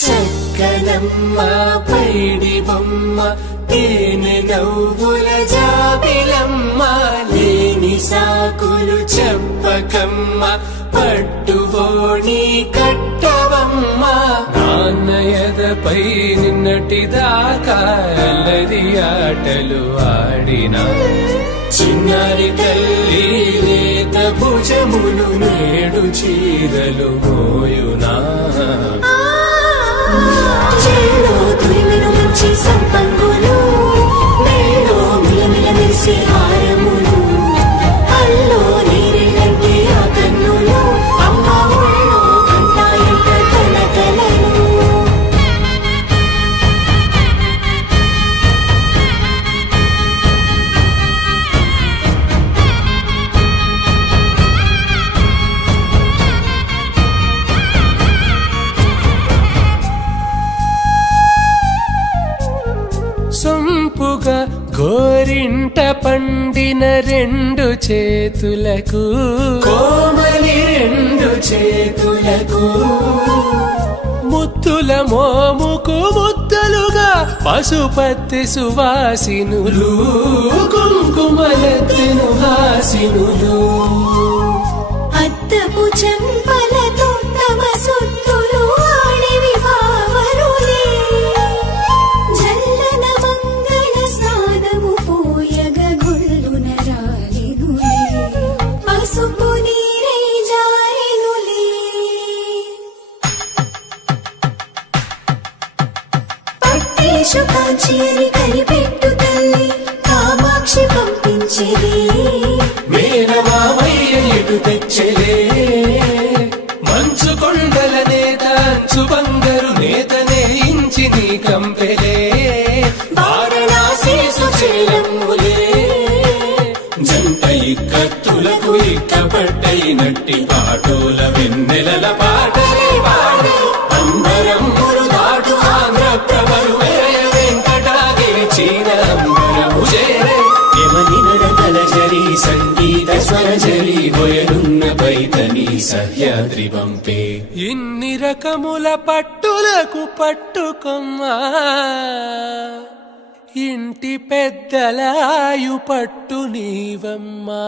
చక్కనమ్మ పైడి బొమ్మ తేనె నవ్వుల జాబిలమ్మ లేని సాకులు చెప్పకమ్మ పట్టువోణి కట్టవమ్మ నాన్నయదపై నిన్నటిదాకా అల్లరి ఆటలు ఆడినా చిన్నారి తల్లి లేత భుజములు నేడు చీరలు మోయునా చెల్లో తురిమిన మంచి సంపంగులు మెల్లో మిలమిల మెరిసే హారములు అల్లో నీరెళ్ళంటే ఆ కన్నులు అమ్మ ఒళ్ళో కంటాయంట తన కలలు సొంపుగా గోరింట పండిన రెండు చేతులకు కోమలి రెండు చేతులకు ముత్తుల మోముకు ముద్దలుగా పసుపత్తి సువాసినులు కుంకుమలెత్తెను హాసినులు అద్దపు చెంపలతో తమ సుత్తులు ఆడివి భావరులే కాంచిని కనిపెట్టు తల్లి కామాక్షి పంపించేది మేనమామయ్య ఎటు తెచ్చలే మంచు కొండల నేత అంచు బంగారు నేతనే ఇంచి నీ కంపెలే వారణాసి సుచేలమ్ములే జంట ఇక్కత్తులకు ఇక్కపట్టయినట్టి పాటోల వెన్నెలల పాటలే పాడే అంబరమ్ములు దాటు ఆంధ్ర ప్రభలు సంగీత స్వరజరి హొయలున్న పైతని సహ్యాద్రి పంపే ఇన్ని రకముల పట్టులకు పట్టుకొమ్మా ఇంటి పెద్దలాయు పట్టు నీవమ్మా